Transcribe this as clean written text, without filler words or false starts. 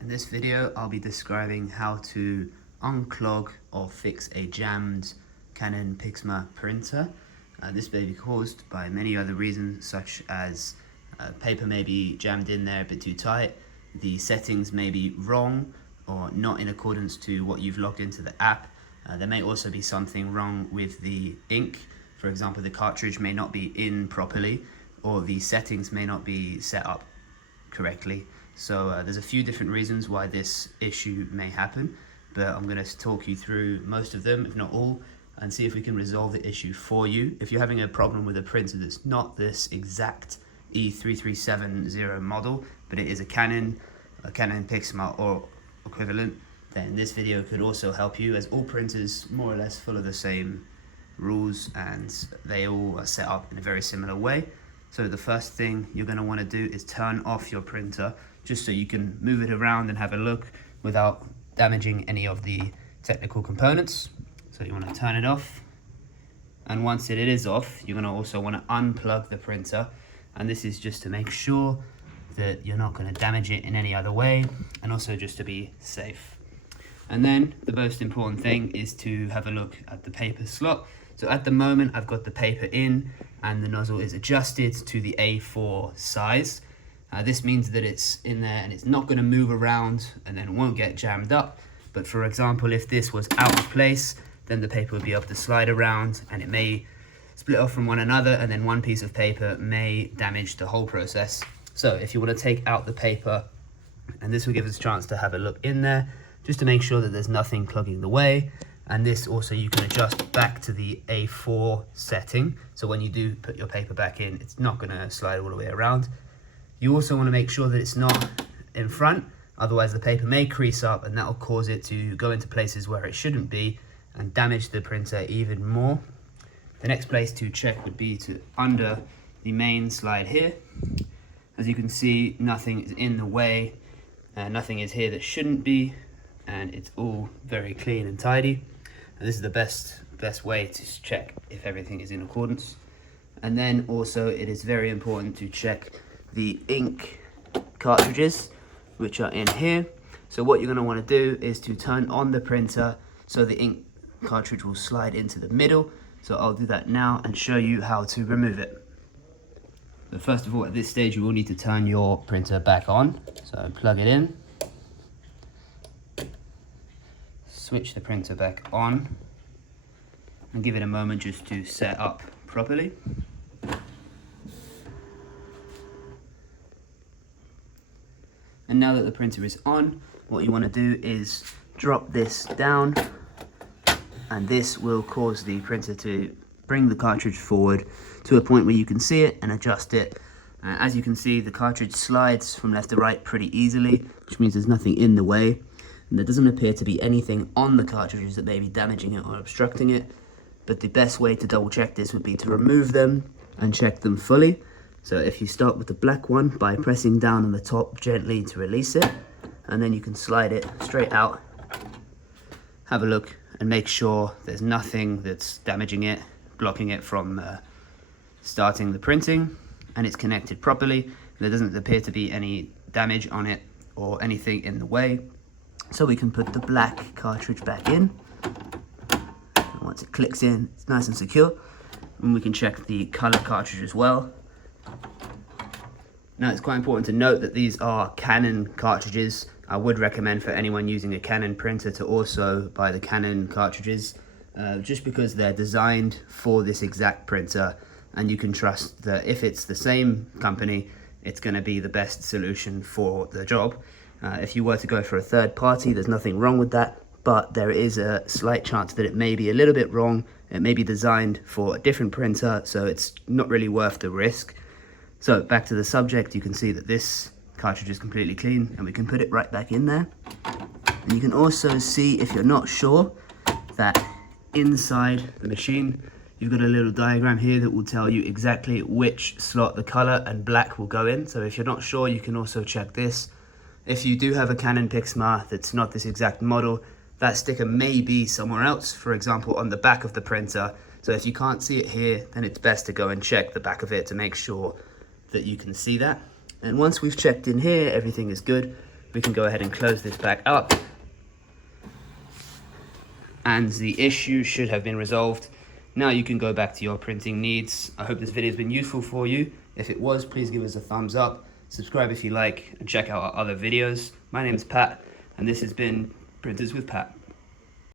In this video, I'll be describing how to unclog or fix a jammed Canon Pixma printer. This may be caused by many other reasons, such as paper may be jammed in there a bit too tight, the settings may be wrong or not in accordance to what you've logged into the app. There may also be something wrong with the ink. For example, the cartridge may not be in properly, or the settings may not be set up correctly. So there's a few different reasons why this issue may happen, but I'm going to talk you through most of them, if not all, and see if we can resolve the issue for you. If you're having a problem with a printer that's not this exact E3370 model, but it is a Canon Pixma or equivalent, then this video could also help you, as all printers more or less follow the same rules and they all are set up in a very similar way. So the first thing you're going to want to do is turn off your printer, just so you can move it around and have a look without damaging any of the technical components. So you want to turn it off, and once it is off, you're going to also want to unplug the printer, and this is just to make sure that you're not going to damage it in any other way, and also just to be safe. And then the most important thing is to have a look at the paper slot. So at the moment I've got the paper in and the nozzle is adjusted to the A4 size. This means that it's in there and it's not going to move around and then it won't get jammed up. But for example, if this was out of place, then the paper would be able to slide around and it may split off from one another, and then one piece of paper may damage the whole process. So if you want to take out the paper, and this will give us a chance to have a look in there, just to make sure that there's nothing clogging the way. And this also you can adjust back to the A4 setting, so when you do put your paper back in, it's not going to slide all the way around. You also want to make sure that it's not in front, otherwise the paper may crease up and that will cause it to go into places where it shouldn't be and damage the printer even more. The next place to check would be to under the main slide here. As you can see, nothing is in the way, nothing is here that shouldn't be, and it's all very clean and tidy. And this is the best way to check if everything is in accordance. And then also it is very important to check the ink cartridges, which are in here. So what you're going to want to do is to turn on the printer so the ink cartridge will slide into the middle. So I'll do that now and show you how to remove it. But first of all, at this stage you will need to turn your printer back on. So plug it in, switch the printer back on, and give it a moment just to set up properly. And now that the printer is on, what you want to do is drop this down, and this will cause the printer to bring the cartridge forward to a point where you can see it and adjust it. As you can see, the cartridge slides from left to right pretty easily, which means there's nothing in the way. And there doesn't appear to be anything on the cartridges that may be damaging it or obstructing it. But the best way to double check this would be to remove them and check them fully. So if you start with the black one by pressing down on the top gently to release it, and then you can slide it straight out, have a look and make sure there's nothing that's damaging it, blocking it from starting the printing, and it's connected properly. There doesn't appear to be any damage on it or anything in the way. So we can put the black cartridge back in. And once it clicks in, it's nice and secure. And we can check the color cartridge as well. Now it's quite important to note that these are Canon cartridges. I would recommend for anyone using a Canon printer to also buy the Canon cartridges, just because they're designed for this exact printer, and you can trust that if it's the same company, it's going to be the best solution for the job. If you were to go for a third party, there's nothing wrong with that, but there is a slight chance that it may be a little bit wrong. It may be designed for a different printer, so it's not really worth the risk. So back to the subject, you can see that this cartridge is completely clean, and we can put it right back in there. And you can also see, if you're not sure, that inside the machine, you've got a little diagram here that will tell you exactly which slot the color and black will go in. So if you're not sure, you can also check this. If you do have a Canon Pixma that's not this exact model, that sticker may be somewhere else, for example on the back of the printer. So if you can't see it here, then it's best to go and check the back of it to make sure that you can see that. And once we've checked in here, everything is good, we can go ahead and close this back up. And the issue should have been resolved. Now you can go back to your printing needs. I hope this video has been useful for you. If it was, please give us a thumbs up, subscribe if you like, and check out our other videos. My name is Pat, and this has been Printers with Pat.